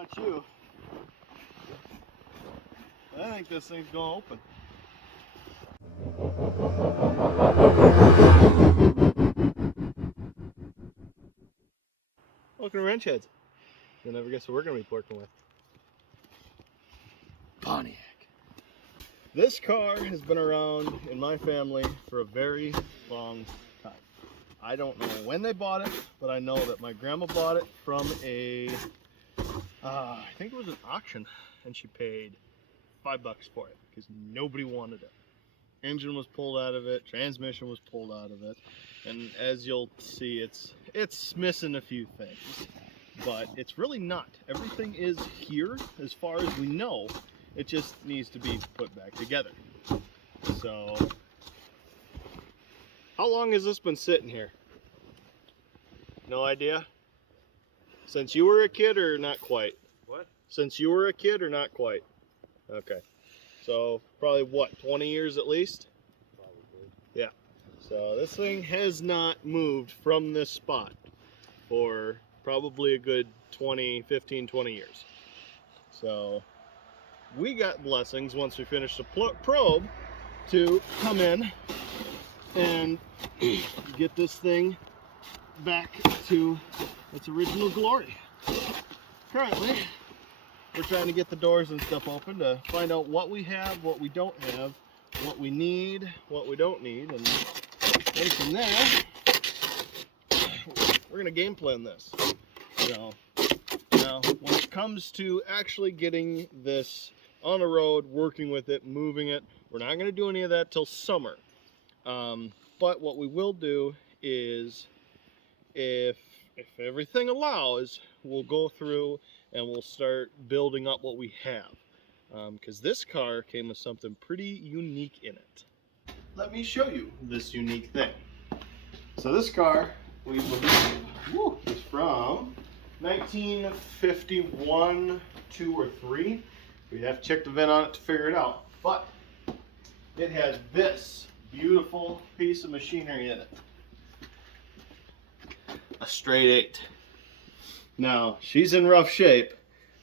about you. I think this thing's gonna open. Welcome to Wrench Heads. You'll never guess what we're gonna be working with. Pontiac. This car has been around in my family for a very long time. I don't know when they bought it, but I know that my grandma bought it from a, I think it was an auction, and she paid $5 for it because nobody wanted it. Engine was pulled out of it, transmission was pulled out of it, and as you'll see, it's missing a few things, but it's really not. Everything is here as far as we know. It just needs to be put back together. So, how long has this been sitting here? No idea? Since you were a kid or not quite? What? Since you were a kid or not quite? Okay. So, probably what, 20 years at least? Probably. Yeah. So, this thing has not moved from this spot for probably a good 15, 20 years. So, we got blessings once we finished the probe to come in and get this thing back to its original glory. Currently, we're trying to get the doors and stuff open to find out what we have, what we don't have, what we need, what we don't need, and then from there, we're gonna game plan this. So, now, when it comes to actually getting this on the road, working with it, moving it, we're not going to do any of that till summer. But what we will do is, if everything allows, we'll go through and we'll start building up what we have. Because this car came with something pretty unique in it. Let me show you this unique thing. So this car, we believe, is from 1951, 2 or 3. We'd have to check the vent on it to figure it out. But it has this beautiful piece of machinery in it. A straight 8. Now, she's in rough shape,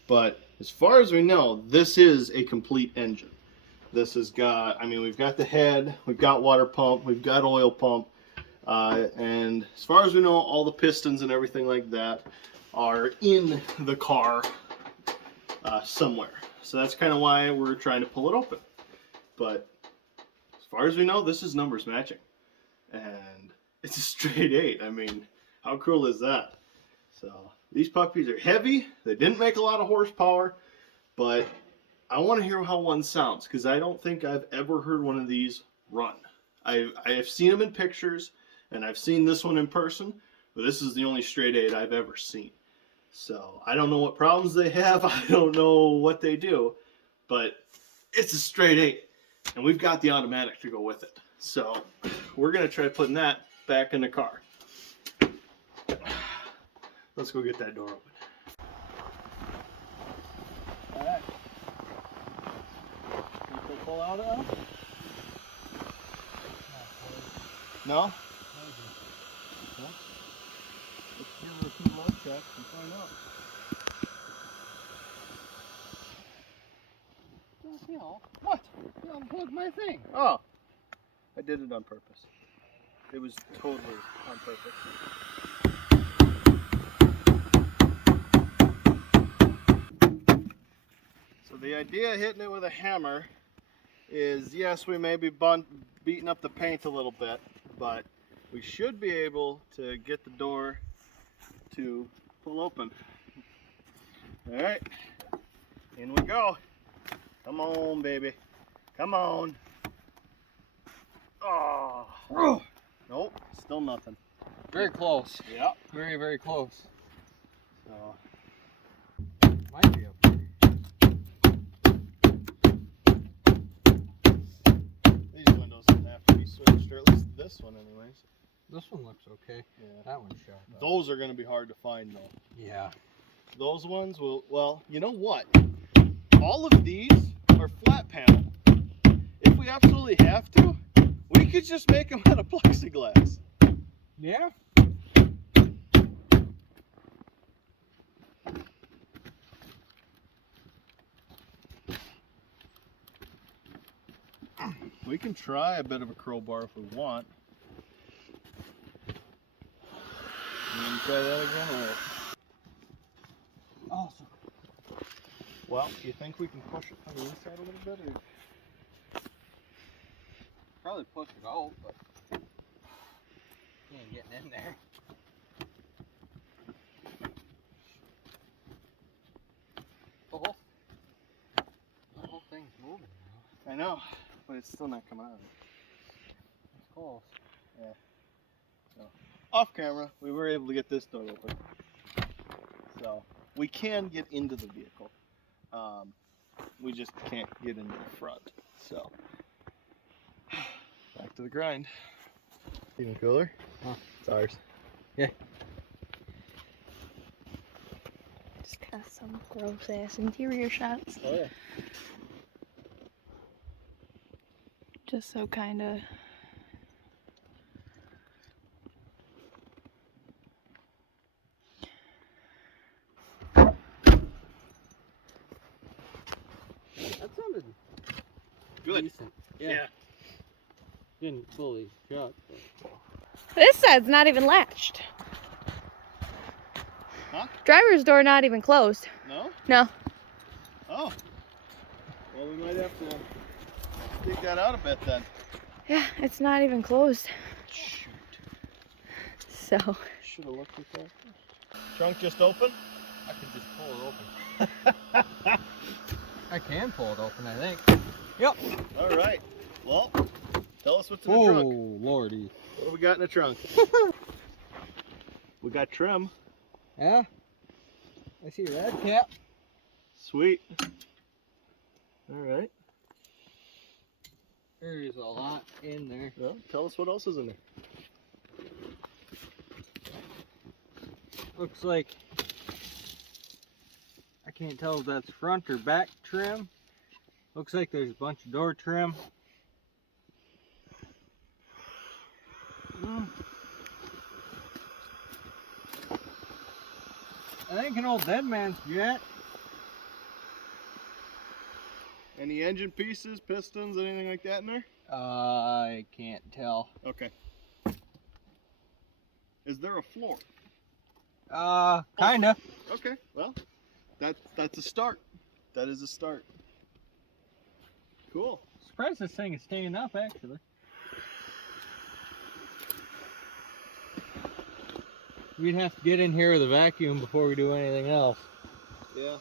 but as far as we know, this is a complete engine. This has got, we've got the head, we've got water pump, we've got oil pump, and as far as we know, all the pistons and everything like that are in the car somewhere. So that's kind of why we're trying to pull it open. But as far as we know, this is numbers matching. And it's a straight 8. How cool is that? So these puppies are heavy. They didn't make a lot of horsepower, but I want to hear how one sounds because I don't think I've ever heard one of these run. I have seen them in pictures and I've seen this one in person, but this is the only straight 8 I've ever seen. So I don't know what problems they have. I don't know what they do, but it's a straight 8 and we've got the automatic to go with it. So we're going to try putting that back in the car. Let's go get that door open. All right. You can pull out of it? No? No? Let's give her a few load checks and find out. What? You unplugged my thing. Oh. I did it on purpose. It was totally on purpose. So the idea of hitting it with a hammer is, yes, we may be beating up the paint a little bit, but we should be able to get the door to pull open. All right, in we go. Come on, baby. Come on. Oh. Nope, still nothing. Very close. Yeah. Very, very close. So. Might be up there. These windows have to be switched, or at least this one anyways. This one looks okay. Yeah. That one's shot. Those are going to be hard to find though. Yeah. Those ones will, well, you know what? All of these are flat panel. If we absolutely have to, we could just make them out of plexiglass. Yeah. We can try a bit of a crowbar if we want. You want to try that again? Or... Awesome. Well, do you think we can push it on the inside a little bit? Or... Probably push it out, but you ain't getting in there. The whole thing's moving now. I know, but it's still not coming out. It's close. Yeah. So, off camera, we were able to get this door open. So, we can get into the vehicle. We just can't get into the front. So, back to the grind. Even cooler? Huh. It's ours. Yeah. Just got some gross ass interior shots. Oh yeah. Just so kind of. That sounded Good. decent. Yeah. Didn't fully shut. But... This side's not even latched. Huh? Driver's door not even closed. No? No. Oh. Well, we might have to dig that out a bit then. Yeah, it's not even closed. Shoot. So. Should have looked at that. Trunk just open? I can just pull it open. I can pull it open, I think. Yep. All right. Well, tell us what's in the Oh, trunk. lordy. What do we got in the trunk? We got trim. Yeah. I see red cap. Sweet. All right. There's a lot in there. Well, tell us what else is in there. Looks like, I can't tell if that's front or back trim. Looks like there's a bunch of door trim. I think an old dead man's jet. Any engine pieces, pistons, anything like that in there? I can't tell. Okay. Is there a floor? Kinda. Okay. Well, that's a start. That is a start. Cool. Surprised this thing is staying up, actually. We'd have to get in here with a vacuum before we do anything else. Yeah.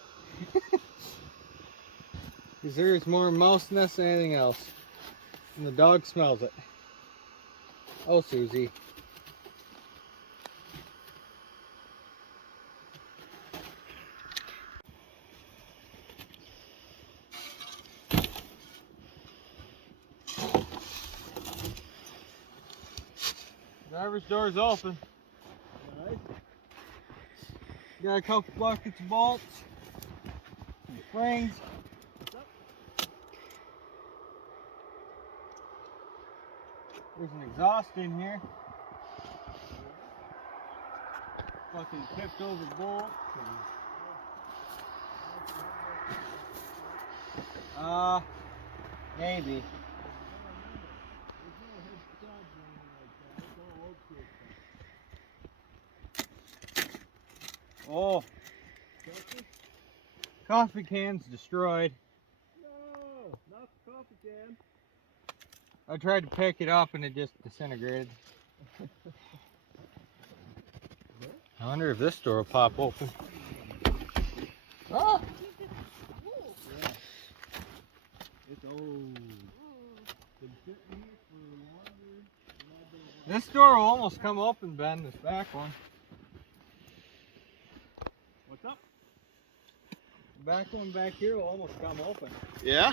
Because there's more mouse nest than anything else. And the dog smells it. Oh, Susie. Driver's door's open. Alright. Got a couple buckets of bolts, some springs. There's an exhaust in here. Fucking tipped over bolts. Maybe. Oh. Coffee can's destroyed. No, not the coffee can. I tried to pick it up and it just disintegrated. I wonder if this door will pop open. Oh! Yeah. It's old. Been sitting here for longer than I've been alive. This door will almost come open, Ben, this back one. What's up? The back one back here will almost come open. Yeah?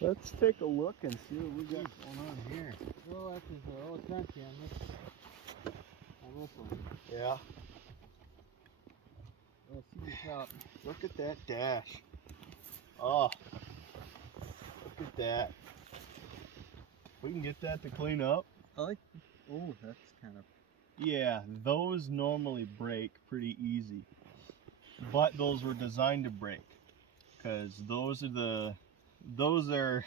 Let's take a look and see what we got going on here. Well, that's a little crunchy on this one. Yeah. Let's see what's up. Look at that dash. Oh. Look at that. We can get that to clean up. I like. Oh, that's kind of. Yeah, those normally break pretty easy. But those were designed to break. Because those are the those are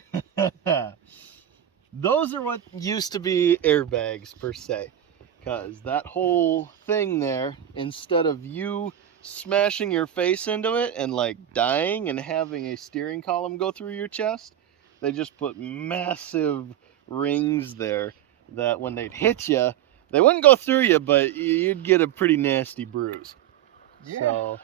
those are what used to be airbags per se, because that whole thing there, instead of you smashing your face into it and like dying and having a steering column go through your chest, they just put massive rings there that when they'd hit you, they wouldn't go through you, but you'd get a pretty nasty bruise. Yeah. So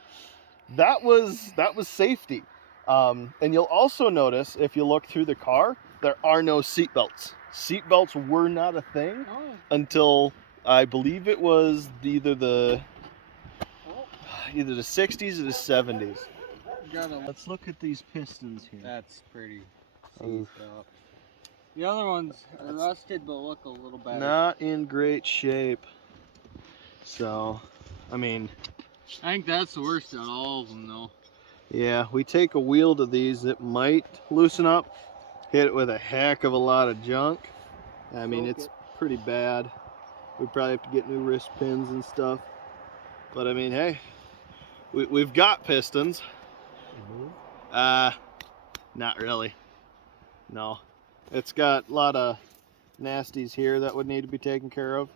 that was safety. And you'll also notice if you look through the car, there are no seat belts. Seat belts were not a thing until I believe it was either the 60s or the 70s. Let's look at these pistons here. That's pretty seized up. The other ones are rusted but look a little better. Not in great shape. So, I mean, I think that's the worst out of all of them though. yeah, we take a wheel to these, it might loosen up. Hit it with a heck of a lot of junk. I mean, it's pretty bad. We probably have to get new wrist pins and stuff. But I mean, hey, we've got pistons. Not really. No. It's got a lot of nasties here that would need to be taken care of.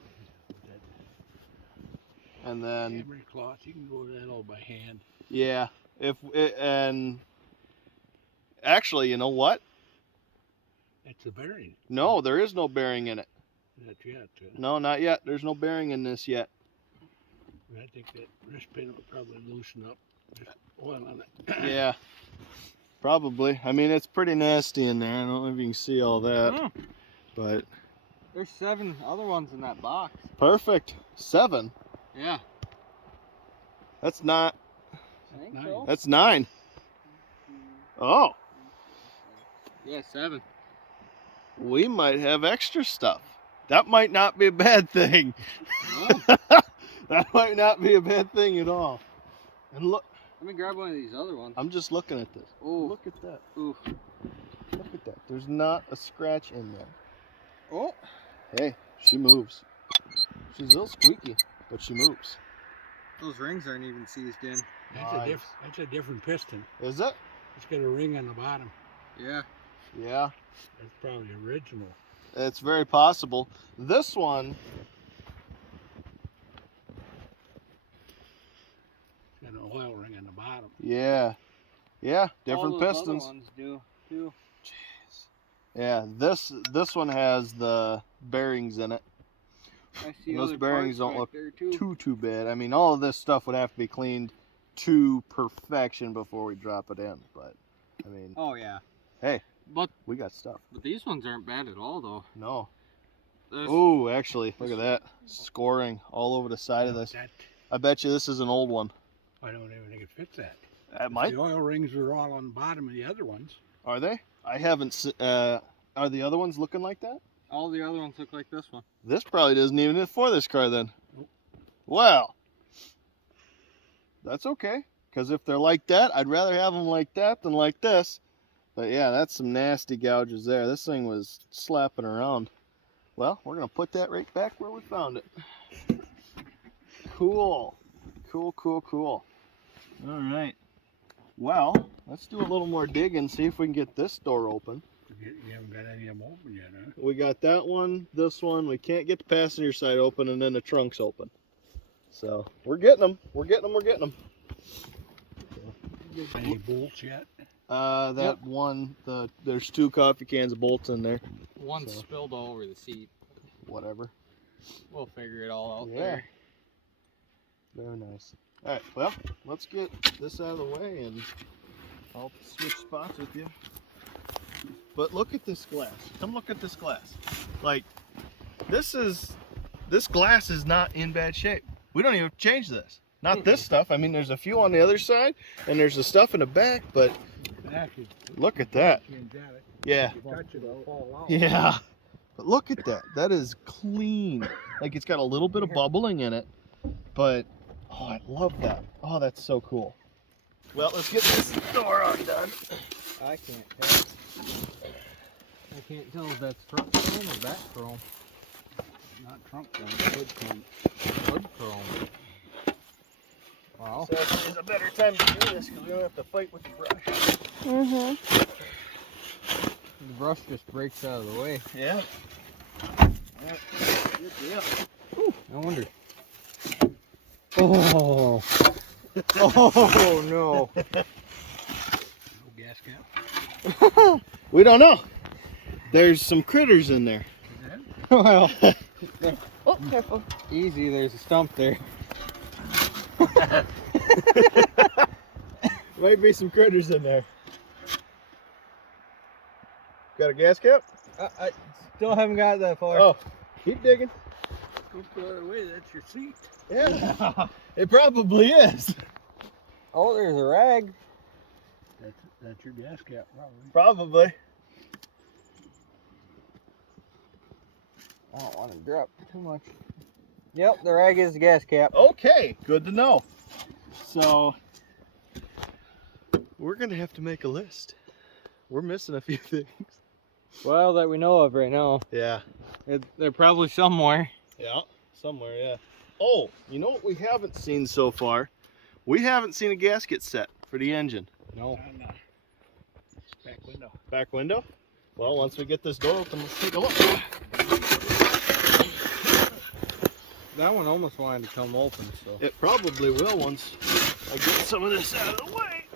And then Hammer cloth, you can go that all by hand. yeah, and actually, you know what? That's a bearing. No, there is no bearing in it. Not yet. No, not yet. There's no bearing in this yet. I think that wrist pin will probably loosen up. Just oil on it. Yeah, probably. I mean, it's pretty nasty in there. I don't know if you can see all that, but There's 7 other ones in that box. perfect. 7. Yeah. That's not. I think 9. so. That's 9. Oh, Yeah, 7. we might have extra stuff. That might not be a bad thing. No. That might not be a bad thing at all. And look, Let me grab one of these other ones. I'm just looking at this. Oh. Look at that. Oof. Look at that. There's not a scratch in there. Oh. Hey, she moves. She's a little squeaky, but she moves. Those rings aren't even seized in. That's a different piston. Is it? It's got a ring on the bottom. Yeah. Yeah, That's probably original. it's very possible. This one, It's got an oil ring on the bottom. yeah, different All those pistons. Other ones do too. Yeah, this one has the bearings in it. I see And those other bearings parts don't look back there too bad. I mean, all of this stuff would have to be cleaned to perfection before we drop it in. But I mean, Oh yeah. hey, But we got stuff. these ones aren't bad at all though. No. There's- Oh, actually, look at that scoring all over the side of this. That, I bet you this is an old one. I don't even think it fits that. It might. The oil rings are all on the bottom of the other ones. Are they? I haven't. Are the other ones looking like that? All the other ones look like this one. This probably doesn't even fit for this car then. Nope. Well, that's okay. Because if they're like that, I'd rather have them like that than like this. But yeah, that's some nasty gouges there. This thing was slapping around. Well, we're going to put that right back where we found it. Cool. Cool. All right. Well, let's do a little more digging, see if we can get this door open. You haven't got any of them open yet, huh? We got that one, this one. We can't get the passenger side open, and then the trunk's open. So we're getting them. We're getting them. Any bolts yet? That one, there's 2 coffee cans of bolts in there. One So. spilled all over the seat. Whatever. We'll figure it all out Yeah. there. Very nice. All right, well, let's get this out of the way, and I'll switch spots with you. But look at this glass. Come look at this glass. Like, this glass is not in bad shape. We don't even change this. Not this stuff. I mean, there's a few on the other side, and there's the stuff in the back, but look at that. Yeah. You touch it, it'll fall out. Yeah. But look at that. That is clean. Like, it's got a little bit of bubbling in it, but oh, I love that. Oh, that's so cool. Well, let's get this door undone. I can't tell. I can't tell if that's front chrome or back chrome. Not trunk chrome, hood chrome. Hood chrome. Wow. So it's a better time to do this because we don't have to fight with the brush. Mm-hmm. The brush just breaks out of the way. Yeah. Good deal. No wonder. Oh. Oh no. No gas cap. We don't know. There's some critters in there. Well, Oh, careful. easy. There's a stump there. Might be some critters in there. Got a gas cap? I still haven't got that far. Oh, keep digging. Don't throw it away, that's your seat. Yeah, it probably is. Oh, there's a rag. That's your gas cap, probably. Probably. I don't want to drop too much. Yep, the rag is the gas cap. Okay, good to know. So, we're gonna have to make a list. We're missing a few things. Well, that we know of right now. Yeah. They're probably somewhere. Yeah, somewhere, yeah. Oh, you know what we haven't seen so far? We haven't seen a gasket set for the engine. No. On the back window. Back window? Well, once we get this door open, let's take a look. That one almost wanted to come open, so. It probably will once I get some of this out of the way.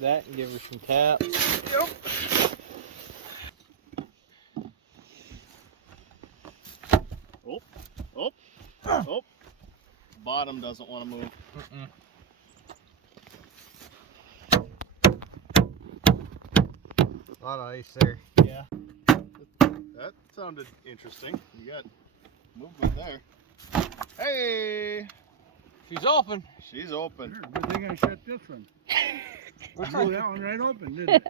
That and give her some taps. Yep. Oh. Bottom doesn't want to move. A lot of ice there. Yeah. That sounded interesting. You got movement there. Hey! She's open. She's open. Sure, good thing I shut this one. Which Blew one? that one right open, didn't it?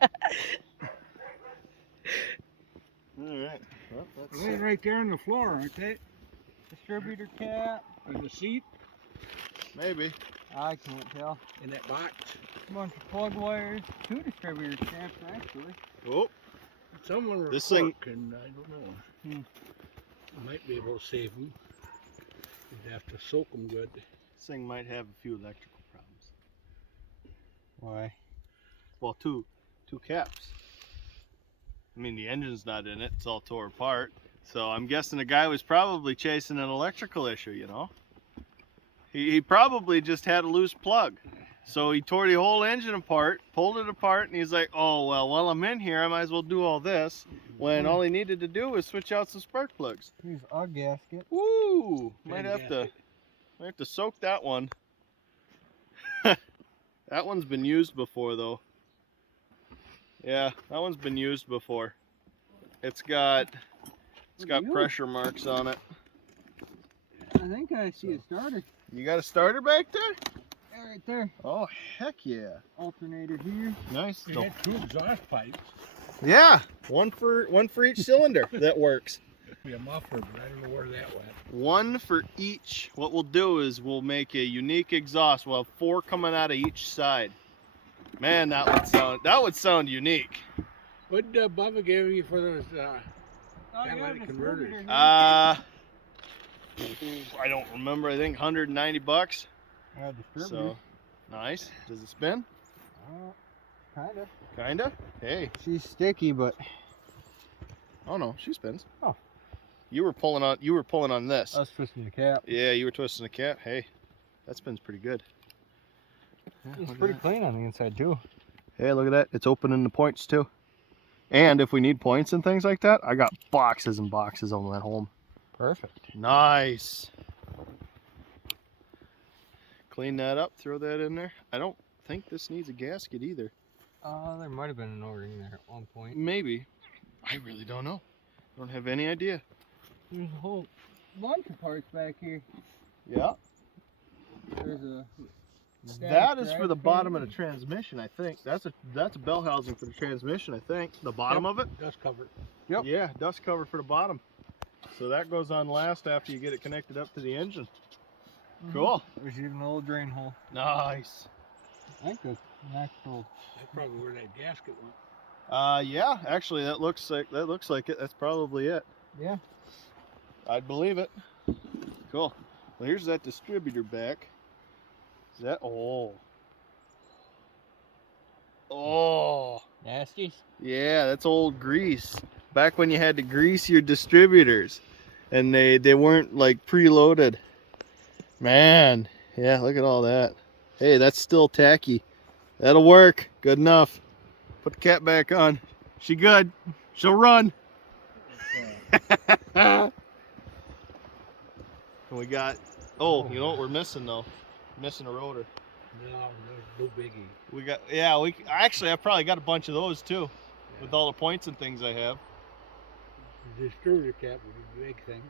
Alright. Well, that's They're right there on the floor, aren't they? Distributor cap. On the seat, maybe. I can't tell. in that box. A bunch of plug wires. 2 distributor caps, actually. Oh, Someone were This thing- cork, and I don't know. Might be able to save them. You'd have to soak them good. this thing might have a few electrical problems. Why? Well, two caps. I mean, the engine's not in it. It's all tore apart. So I'm guessing the guy was probably chasing an electrical issue, you know? He probably just had a loose plug. So he tore the whole engine apart, pulled it apart, and he's like, oh, well, while I'm in here, I might as well do all this. When all he needed to do was switch out some spark plugs. Here's a gasket. Woo! Might Good have gasket. to soak that one. That one's been used before, though. Yeah, that one's been used before. It's got pressure marks on it. I think I see a starter. You got a starter back there? Yeah, right there. Oh, heck yeah. Alternator here. Nice. They had 2 exhaust pipes. Yeah, one for each cylinder. That works. It'd be a muffler, but I don't know where that went. One for each. What we'll do is we'll make a unique exhaust. We'll have 4 coming out of each side. Man, that would sound unique. What did Bubba give you for those catalytic converters? I don't remember. I think 190 bucks. Distributor. So nice. Does it spin? Kinda. Kinda. Hey. She's sticky, but Oh no, she spins. Oh. You were pulling on this. I was twisting the cap. Yeah, you were twisting the cap. Hey, that spins pretty good. Yeah, It's look at pretty that. clean on the inside too. Hey, look at that. It's opening the points too. And if we need points and things like that, I got boxes and boxes of them at home. Perfect. Nice. Clean that up, throw that in there. I don't think this needs a gasket either. There might have been an O-ring there at one point. Maybe. I really don't know. I don't have any idea. There's a whole bunch of parts back here. Yeah. There's a That is for the bottom of the transmission, I think. That's a bell housing for the transmission, I think. The bottom of it? Dust cover. Yep. Yeah, dust cover for the bottom. So that goes on last after you get it connected up to the engine. Cool. There's even a little drain hole. Nice. I think that's an actual. That's probably where that gasket went. Yeah, actually that looks like it. That's probably it. Yeah. I'd believe it. Cool. Well, here's that distributor back. Is that Oh, Nasties? yeah, that's old grease. Back when you had to grease your distributors and they weren't like preloaded. Man, yeah, look at all that. Hey, that's still tacky. That'll work. Good enough. Put the cap back on. She good. She'll run. And we got, oh, you know what we're missing though? Missing a rotor. No, there's no biggie. We got, yeah, I probably got a bunch of those too, with all the points and things I have. The distributor cap would be a big thing.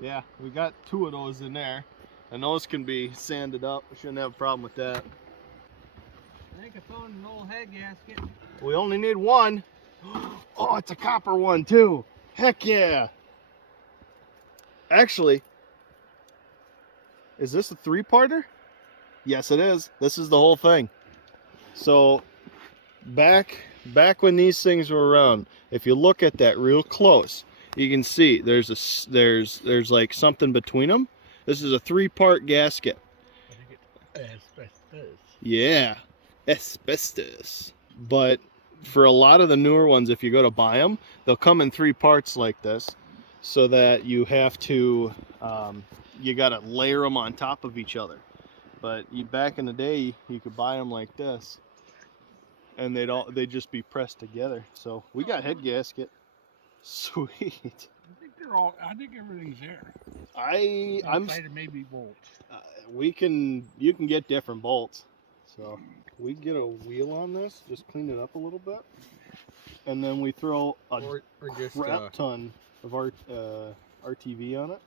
Yeah, we got 2 of those in there, and those can be sanded up. We shouldn't have a problem with that. I think I found an old head gasket. We only need 1. Oh, it's a copper one too. Heck yeah. Actually, is this a 3-parter? Yes, it is. This is the whole thing. So back when these things were around, if you look at that real close, you can see there's like something between them. This is a 3-part gasket. I think it's asbestos. Yeah, asbestos. But for a lot of the newer ones, if you go to buy them, they'll come in 3 parts like this, so that you have to, you got to layer them on top of each other. But back in the day, you could buy them like this, and they'd just be pressed together. So we got head gasket. Sweet. I think everything's there. I'm Outside of maybe bolts. you can get different bolts. So we get a wheel on this, just clean it up a little bit, and then we throw a Or just crap ton of RTV on it,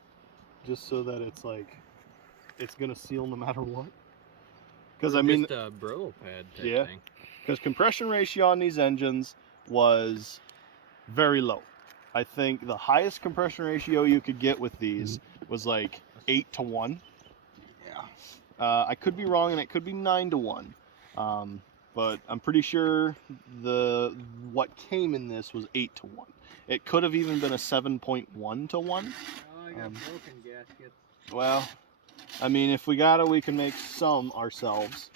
just so that it's like it's gonna seal no matter what. Because I mean, just a Brillo pad type yeah, thing. because compression ratio on these engines was very low. I think the highest compression ratio you could get with these was like 8-to-1. Yeah. I could be wrong, and it could be 9-to-1. But I'm pretty sure what came in this was 8-to-1. It could have even been a 7.1-to-1. Oh, I got broken gaskets. Well, I mean, if we got it, we can make some ourselves,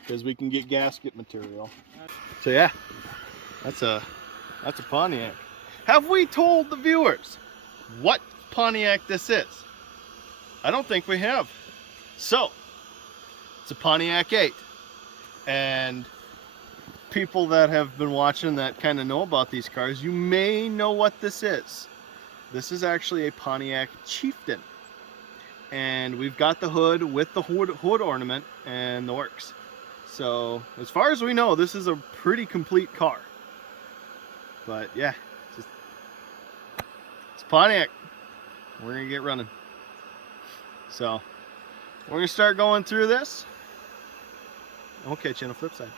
because we can get gasket material. So yeah, that's a Pontiac. Have we told the viewers what Pontiac this is? I don't think we have. So, it's a Pontiac 8. And people that have been watching that kind of know about these cars, you may know what this is. This is actually a Pontiac Chieftain. And we've got the hood with the hood ornament and the works. So, as far as we know, this is a pretty complete car. But yeah, it's Pontiac. We're gonna get running. So, we're gonna start going through this. I'll catch you on the flip side.